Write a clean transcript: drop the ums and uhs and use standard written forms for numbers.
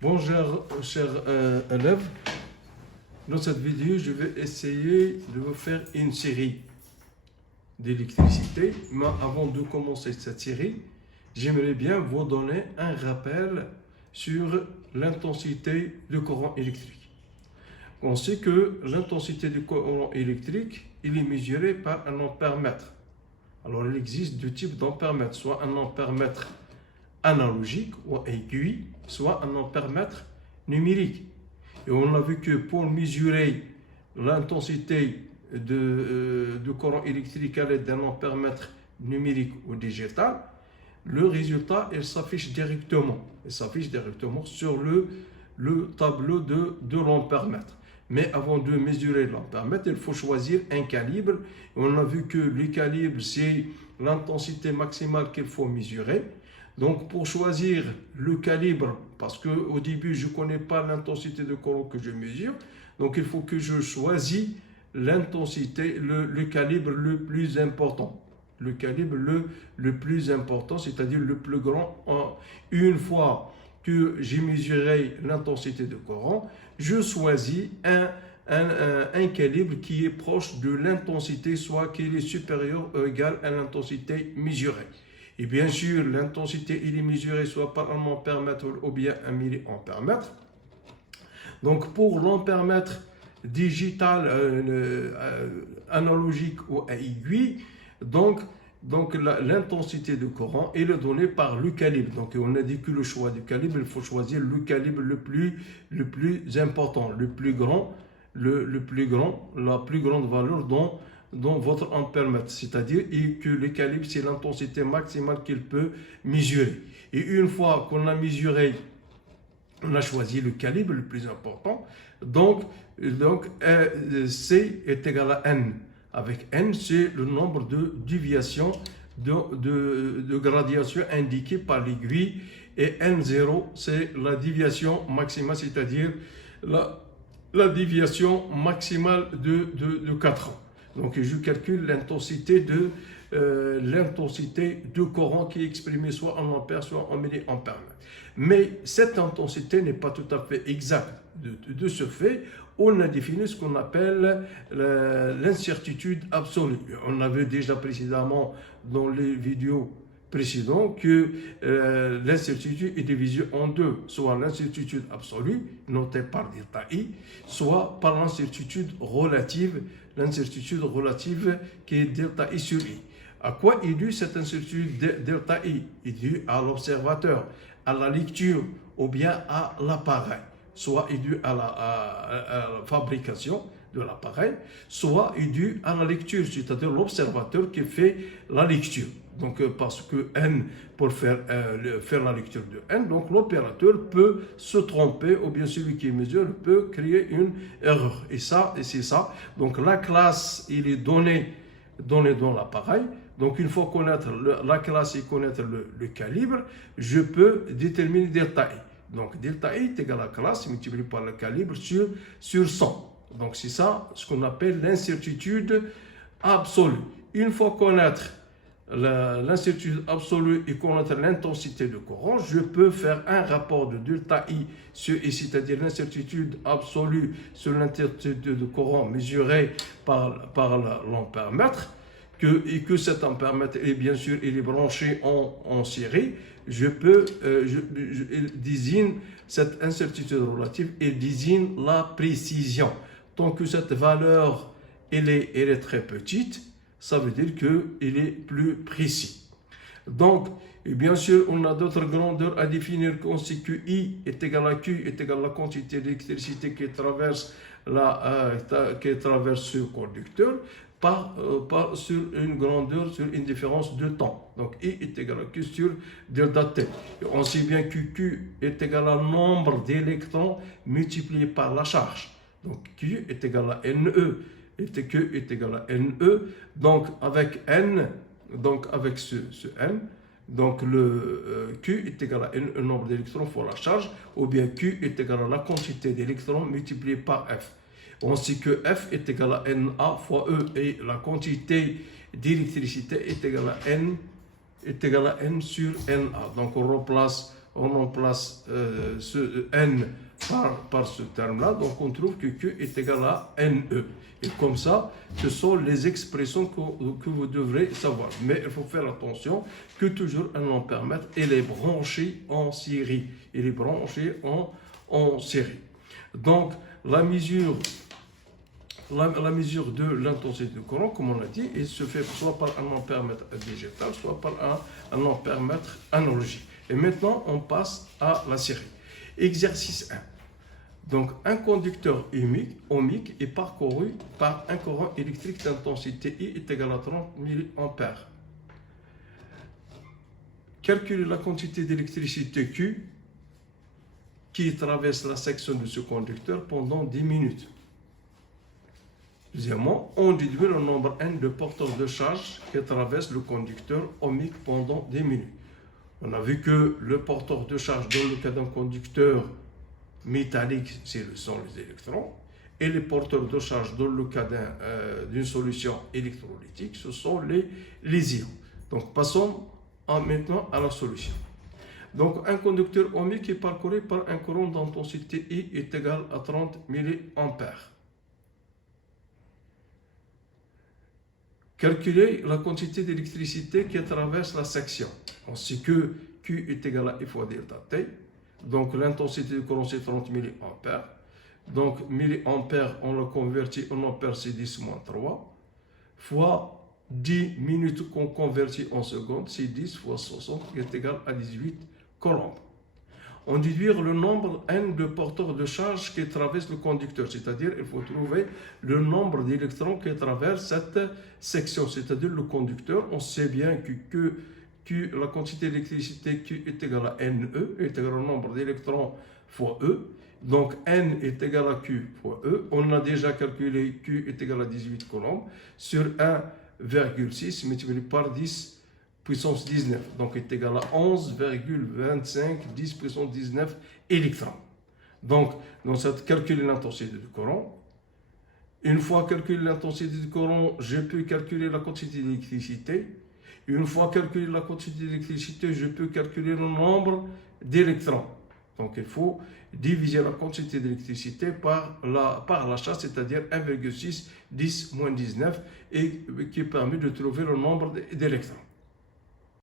Bonjour, chers élèves. Dans cette vidéo, je vais essayer de vous faire une série d'électricité. Mais avant de commencer cette série, j'aimerais bien vous donner un rappel sur l'intensité du courant électrique. On sait que l'intensité du courant électrique, il est mesuré par un ampère-mètre. Alors, il existe deux types d'ampère-mètre, soit un ampère-mètre analogique ou aiguille, soit un ampère-mètre numérique. Et on a vu que pour mesurer l'intensité du courant électrique à l'aide d'un ampère-mètre numérique ou digital, le résultat il s'affiche directement. Il s'affiche directement sur le tableau de l'ampère-mètre. Mais avant de mesurer l'ampère-mètre, il faut choisir un calibre. Et on a vu que le calibre, c'est l'intensité maximale qu'il faut mesurer. Donc, pour choisir le calibre, parce qu'au début, je ne connais pas l'intensité de courant que je mesure, donc il faut que je choisisse l'intensité, le calibre le plus important. Le calibre le plus important, c'est-à-dire le plus grand. Une fois que j'ai mesuré l'intensité de courant, je choisis un calibre qui est proche de l'intensité, soit qui est supérieur ou égal à l'intensité mesurée. Et bien sûr, l'intensité est mesurée soit par un ampère-mètre ou bien un milliampère-mètre. Donc, pour l'ampère-mètre digital, analogique ou à aiguille, donc l'intensité de courant est donnée par le calibre. Donc, on a dit que le choix du calibre, il faut choisir le calibre le plus important, le plus grand, la plus grande valeur dans votre ampère-mètre, c'est-à-dire que le calibre, c'est l'intensité maximale qu'il peut mesurer. Et une fois qu'on a mesuré, on a choisi le calibre le plus important, donc C est égal à N. Avec N, c'est le nombre de déviations de gradation indiquées par l'aiguille, et N0, c'est la déviation maximale, c'est-à-dire la déviation maximale de 4 ans. Donc, je calcule l'intensité de courant qui est exprimée soit en ampères, soit en milliampères. Mais cette intensité n'est pas tout à fait exacte. De ce fait, on a défini ce qu'on appelle l'incertitude absolue. On avait déjà précédemment dans les vidéos précédentes que l'incertitude est divisée en deux, soit l'incertitude absolue, notée par delta I, soit par l'incertitude relative qui est delta I sur I. À quoi est due cette incertitude delta I? Il est due à l'observateur, à la lecture ou bien à l'appareil. Soit est due à la fabrication de l'appareil, soit est due à la lecture, c'est-à-dire l'observateur qui fait la lecture. Donc, parce que N, pour faire la lecture de N, donc l'opérateur peut se tromper, ou bien celui qui mesure peut créer une erreur. Et c'est ça. Donc, la classe, il est donné dans l'appareil. Donc, une fois connaître la classe et connaître le calibre, je peux déterminer delta I. Donc, delta I est égal à la classe multiplié par le calibre sur 100. Donc, c'est ça ce qu'on appelle l'incertitude absolue. Une fois connaître l'incertitude absolue et connaître l'intensité de courant, je peux faire un rapport de delta I, c'est-à-dire l'incertitude absolue sur l'intensité de courant mesurée par l'ampère-mètre, et que cet ampère-mètre est bien sûr il est branché en série. Je désigne cette incertitude relative et désigne la précision. Tant que cette valeur elle est très petite, ça veut dire qu'il est plus précis. Donc, et bien sûr, on a d'autres grandeurs à définir, qu'on sait que I est égal à Q est égal à la quantité d'électricité qui traverse ce conducteur sur une grandeur, sur une différence de temps. Donc, I est égal à Q sur delta T. Et on sait bien que Q est égal à nombre d'électrons multiplié par la charge. Donc, Q est égal à NE. Et Q est égal à NE, donc avec N, donc avec ce N, donc le Q est égal à N, le nombre d'électrons fois la charge, ou bien Q est égal à la quantité d'électrons multipliée par F. On sait que F est égal à NA fois E, et la quantité d'électricité est égale à N sur NA. Donc on remplace on remplace ce n par ce terme-là, donc on trouve que Q est égal à NE. Et comme ça, ce sont les expressions que vous devrez savoir. Mais il faut faire attention que toujours un ampèremètre, il est branché en série. Il est branché en série. Donc, la mesure de l'intensité du courant, comme on l'a dit, il se fait soit par un ampèremètre digital, soit par un ampèremètre analogique. Et maintenant, on passe à la série. Exercice 1. Donc, un conducteur ohmique est parcouru par un courant électrique d'intensité I est égal à 30 mA. Calculez la quantité d'électricité Q qui traverse la section de ce conducteur pendant 10 minutes. Deuxièmement, on déduit le nombre n de porteurs de charge qui traversent le conducteur ohmique pendant 10 minutes. On a vu que le porteur de charge dans le cas d'un conducteur métallique, ce sont les électrons, et les porteurs de charge dans le cas d'une solution électrolytique, ce sont les ions. Donc, passons maintenant à la solution. Donc, un conducteur ohmique est parcouru par un courant d'intensité I est égal à 30 mA. Calculez la quantité d'électricité qui traverse la section. On sait que Q est égal à I fois delta T. Donc, l'intensité du courant, c'est 30 mA. Donc, milliampères, on l'a converti en ampères, c'est 10 moins 3. Fois 10 minutes qu'on convertit en secondes, c'est 10 fois 60, qui est égal à 18 coulombs. On déduire le nombre n de porteurs de charge qui traversent le conducteur, c'est-à-dire il faut trouver le nombre d'électrons qui traversent cette section, c'est-à-dire le conducteur. On sait bien que la quantité d'électricité Q est égale à NE, est égal au nombre d'électrons fois E. Donc N est égal à Q fois E. On a déjà calculé Q est égal à 18 coulombs sur 1,6 multiplié par 10 puissance 19, donc est égal à 11,25 10 puissance 19 électrons. Donc, dans cette calculer l'intensité du courant. Une fois calculé l'intensité du courant, je peux calculer la quantité d'électricité. Une fois calculé la quantité d'électricité, je peux calculer le nombre d'électrons. Donc, il faut diviser la quantité d'électricité par l'achat, c'est-à-dire 1,6 10 moins 19, et qui permet de trouver le nombre d'électrons.